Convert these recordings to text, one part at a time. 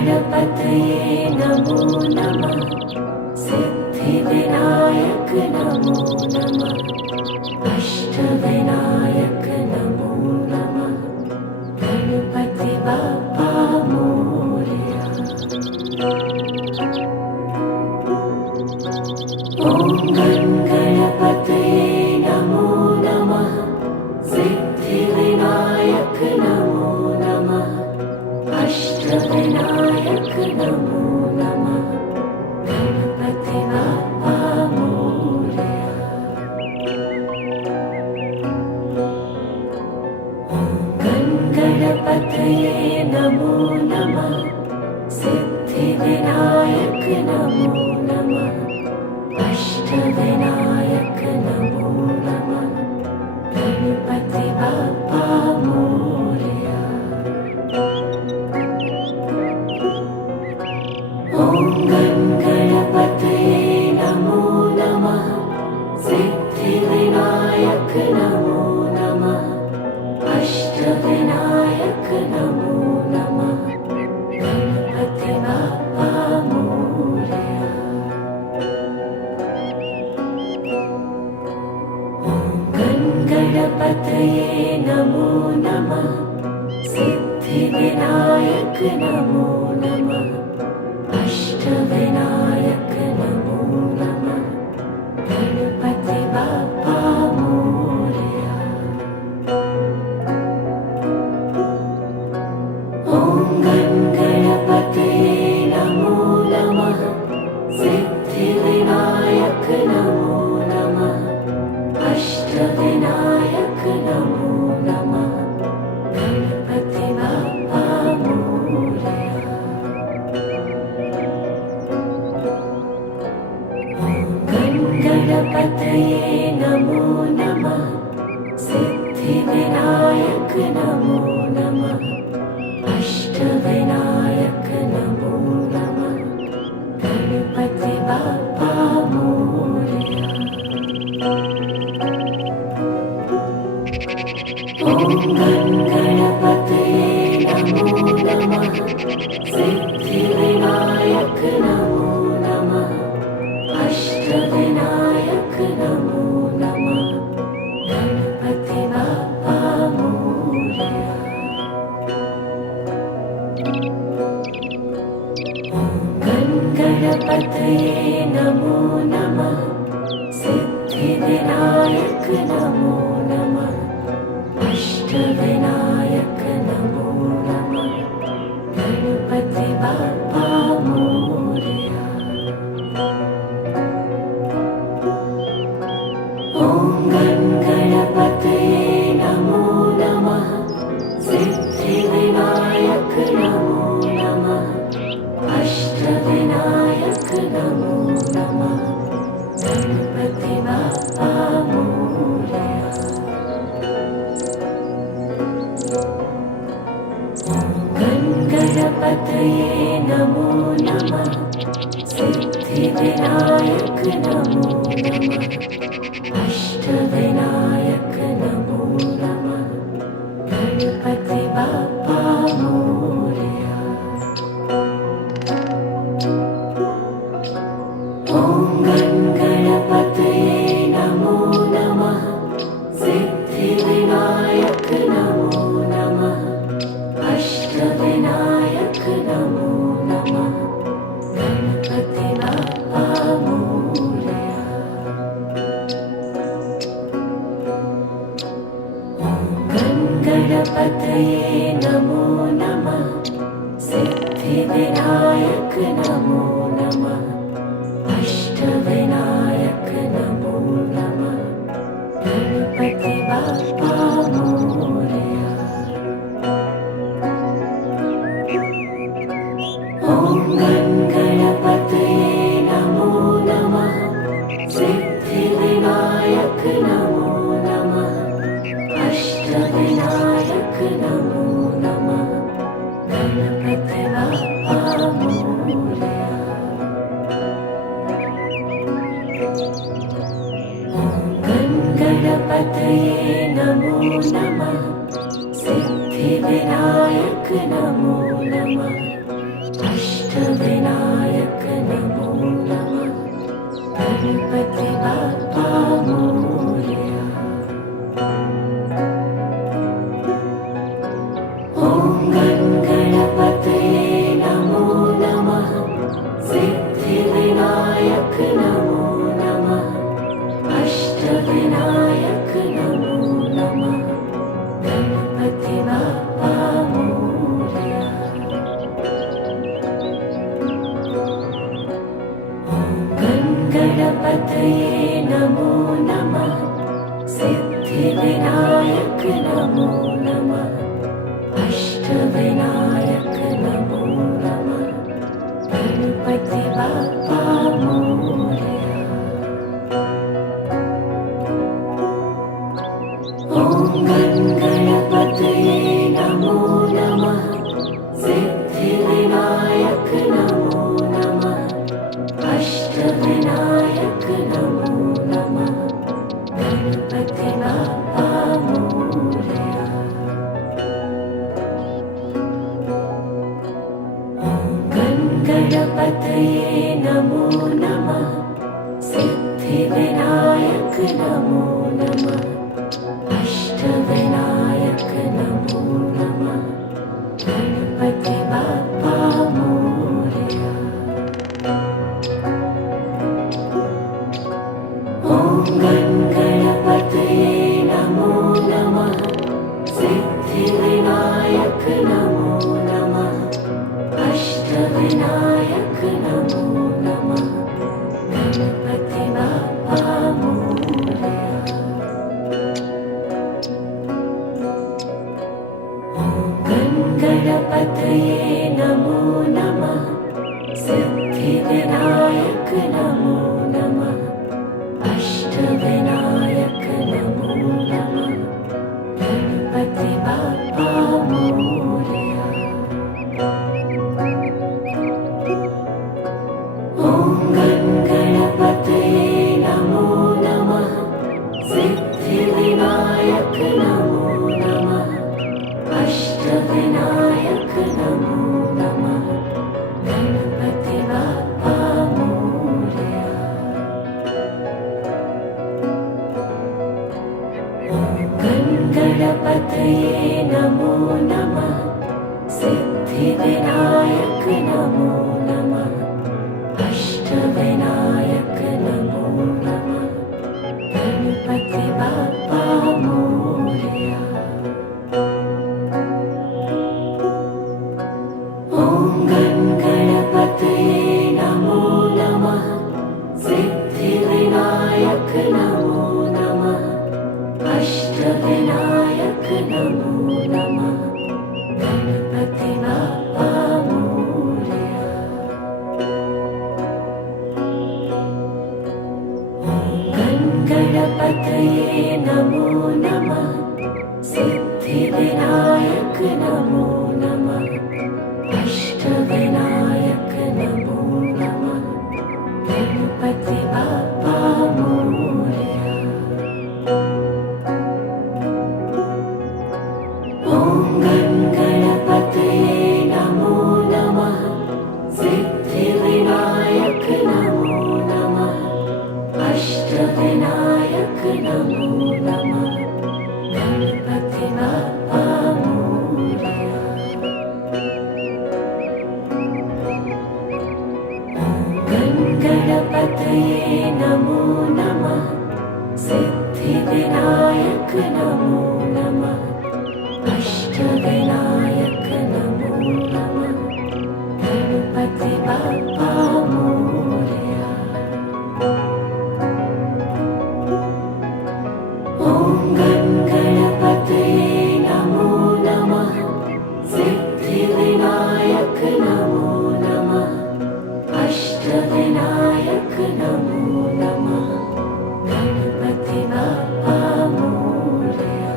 गणपतये नमो नमः। सिद्धिविनायक नमो नमः। अष्टविनायक नमो नमः। गणपति बाप्पा मोरया। ॐ गणपतये नमो नमः। सिद्धिविनायक नमो नमः। अष्टविनायक नमो नमः। गणपति बाप्पा मोरया। ॐ गणपतये नमो नमः। सिद्धिविनायक नमो नमः। अष्टविनायक नमो नमः। गणपति बाप्पा मोरया। ॐ गणपतये नमो नमः। सिद्धिविनायक नमो नमः। अष्टविनायक नमो नमः। गणपति बाप्पा मोरया। ॐ गणपतये नमो नमः। सिद्धिविनायक नमो नमः। अष्टविनायक नमो नमः। गणपति बाप्पा मोरया। ॐ गणपतये नमो नमः। सिद्धिविनायक नमो नमः। अष्टविनायक नमो नमः। गणपति बाप्पा मोरया। ॐ गणपतये नमो नमः। सिद्धिविनायक नमो नमः। अष्टविनायक नमो नमः। गणपति बाप्पा मोरया। ॐ गणपतये नमो नमः। सिद्धिविनायक नमो नमः। अष्टविनायक नमो नमः। गणपति बाप्पा मोरया। ॐ गणपतये नमो नमः। सिद्धिविनायक नमो नमः। अष्टविनायक नमो नमः। गणपति बाप्पा मोरया। ॐ गणपतये नमो नमः। सिद्धिविनायक नमो नमः। अष्टविनायक नमो नमः। गणपति बाप्पा मोरया। ॐ गणपतये नमो नमः। सिद्धिविनायक नमो नमः। अष्टविनायक नमो नमः। गणपति बाप्पा मोरया। ॐ गणपतये नमो नमः। सिद्धिविनायक नमो नमः। अष्टविनायक नमो नमः। गणपति बाप्पा मोरया। ॐ गणपतये नमो नमः। सिद्धिविनायक नमो नमः। अष्टविनायक नमो नमः। गणपति बाप्पा मोरया। ॐ गणपतये नमो नमः। सिद्धिविनायक नमो नमः। अष्टविनायक नमो नमः। गणपति बाप्पा मोरया। ॐ गणपतये नमो नमः। सिद्धिविनायक नमो नमः। अष्टविनायक नमो नमः गणपती बाप्पा मोरया. ॐ गणपतये नमो नमः सिद्धिविनायक नमो नमः अष्टविनायक नमो नमः गणपती बाप्पा मोरया. गणपतये नमो नमः सिद्धिविनायक नमो नमः अष्टविनायक नमो नमः गणपती बाप्पा मोरया. ॐ गणपतये नमो नमः सिद्धिविनायक नमो नमः अष्टविनायक नमो नमः गणपती बाप्पा मोरया. गणपतये नमो नमः सिद्धिविनायक नमो नमः अष्टविनायक नमो नमः गणपती बाप्पा मोरया. ॐ गणपतये नमो नमः सिद्धिविनायक नमो नमः अष्टविनायक नमो नमः गणपती बाप्पा मोरया. गणपतये नमो नमः सिद्धिविनायक नमो नमः अष्टविनायक नमो नमः गणपती बाप्पा मोरया. ॐ गणपतये नमो नमः सिद्धिविनायक नमो नमः अष्टविनायक नमो नमः गणपती बाप्पा मोरया. गणपतये नमो नमः सिद्धिविनायक नमो नमः अष्टविनायक नमो नमः गणपती बाप्पा मोरया. ॐ गणपतये नमो नमः सिद्धिविनायक नमो नमः अष्टविनायक नमो नमः गणपती बाप्पा मोरया. गणपतये नमो नमः सिद्धिविनायक नमो नमः अष्टविनायक नमो नमः गणपती बाप्पा मोरया. ॐ गणपतये नमो नमः सिद्धिविनायक नमो नमः अष्टविनायक नमो नमः गणपती बाप्पा मोरया. गणपतये नमो नमः सिद्धिविनायक नमो नमः अष्टविनायक नमो नमः गणपती बाप्पा मोरया. ॐ गणपतये नमो नमः सिद्धिविनायक नमो नमः अष्टविनायक नमो नमः गणपती बाप्पा मोरया.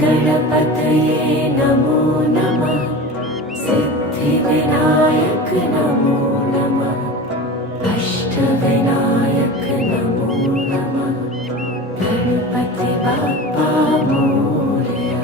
गणपतये नमो नमः सिद्धिविनायक नमो नमः अष्टविनायक नमो नमः गणपती बाप्पा मोरया.